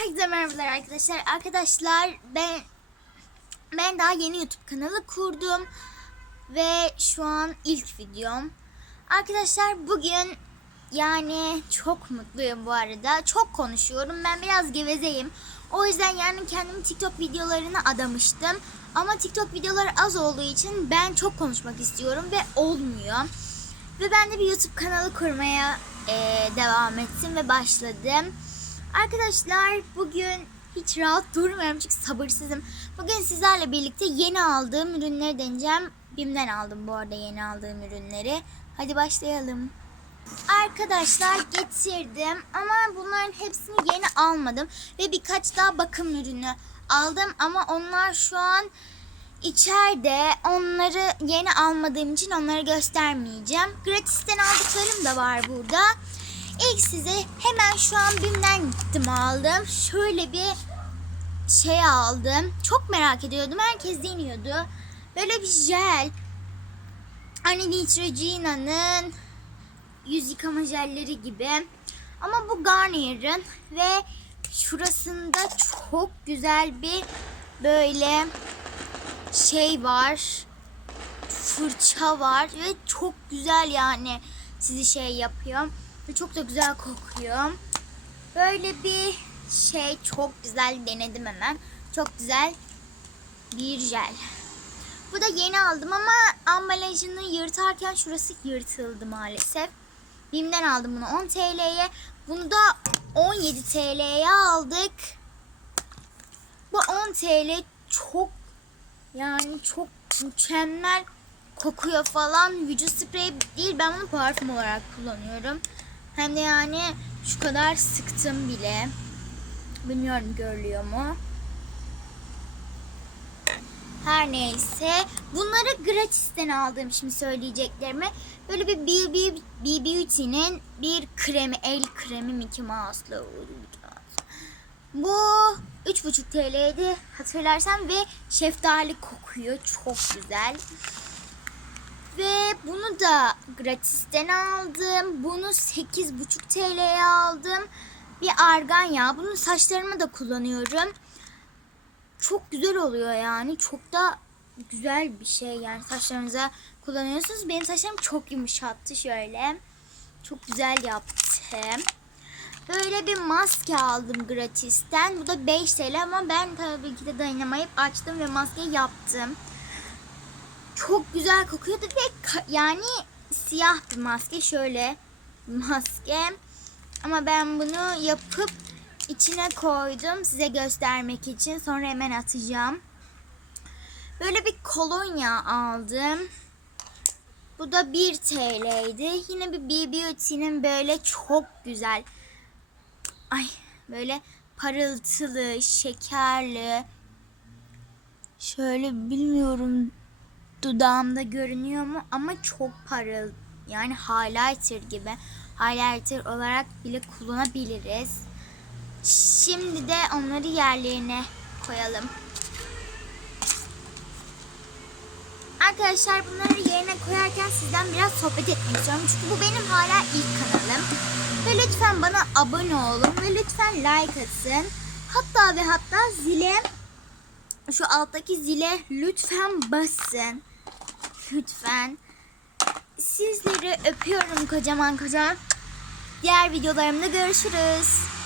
Herkese merhabalar arkadaşlar. Arkadaşlar ben ben daha yeni YouTube kanalı kurdum ve şu an ilk videom. Arkadaşlar bugün yani çok mutluyum bu arada. Çok konuşuyorum. Ben biraz gevezeyim. O yüzden yani kendimi TikTok videolarına adamıştım. Ama TikTok videoları az olduğu için ben çok konuşmak istiyorum ve olmuyor. Ve ben de bir YouTube kanalı kurmaya eee, devam ettim ve başladım. Arkadaşlar bugün hiç rahat durmuyorum çünkü sabırsızım. Bugün sizlerle birlikte yeni aldığım ürünleri deneyeceğim. Bim'den aldım bu arada yeni aldığım ürünleri. Hadi başlayalım. Arkadaşlar getirdim ama bunların hepsini yeni almadım. Ve birkaç daha bakım ürünü aldım ama onlar şu an içeride. Onları yeni almadığım için onları göstermeyeceğim. Gratisten aldıklarım da var burada. İlk size hemen şu an BİM'den gittim aldım. Şöyle bir şey aldım. Çok merak ediyordum. Herkes deniyordu. Böyle bir jel. Hani Neutrogena'nın yüz yıkama jelleri gibi. Ama bu Garnier'ın ve şurasında çok güzel bir böyle şey var. Fırça var ve çok güzel yani sizi şey yapıyor. Ve çok da güzel kokuyor. Böyle bir şey çok güzel denedim hemen. Çok güzel bir jel. Bu da yeni aldım ama ambalajını yırtarken şurası yırtıldı maalesef. Bim'den aldım bunu 10 TL'ye. Bunu da 17 TL'ye aldık. Bu 10 TL çok yani çok mükemmel kokuyor falan. Vücut spreyi değil ben bunu parfüm olarak kullanıyorum. Hem de yani şu kadar sıktım bile. Bilmiyorum görülüyor mu? Her neyse. Bunları gratisten aldım şimdi söyleyeceklerimi. Böyle bir BB, BB Beauty'nin bir kremi, el kremi Mickey Mouse'lu. Bu 3,5 TL'ydi hatırlarsan ve şeftali kokuyor. Çok güzel. Bunu da gratisten aldım. Bunu 8,5 TL'ye aldım. Bir argan yağı. Bunu saçlarıma da kullanıyorum. Çok güzel oluyor yani. Çok da güzel bir şey yani saçlarınıza kullanıyorsunuz. Benim saçlarım çok yumuşattı şöyle. Çok güzel yaptım. Böyle bir maske aldım gratisten. Bu da 5 TL ama ben tabii ki de dayanamayıp açtım ve maskeyi yaptım. Çok güzel kokuyordu ve yani siyah bir maske. Şöyle maske. Ama ben bunu yapıp içine koydum size göstermek için. Sonra hemen atacağım. Böyle bir kolonya aldım. Bu da 1 TL'ydi. Yine bir B Beauty'nin böyle çok güzel. Ay böyle parıltılı, şekerli. Şöyle bilmiyorum dudağımda görünüyor mu ama çok parıl. Yani highlighter gibi. Highlighter olarak bile kullanabiliriz. Şimdi de onları yerlerine koyalım. Arkadaşlar bunları yerine koyarken sizden biraz sohbet etmek istiyorum. Çünkü bu benim hala ilk kanalım. Ve lütfen bana abone olun ve lütfen like atın. Hatta ve hatta zile şu alttaki zile lütfen basın. Lütfen. Sizleri öpüyorum kocaman kocaman. Diğer videolarımda görüşürüz.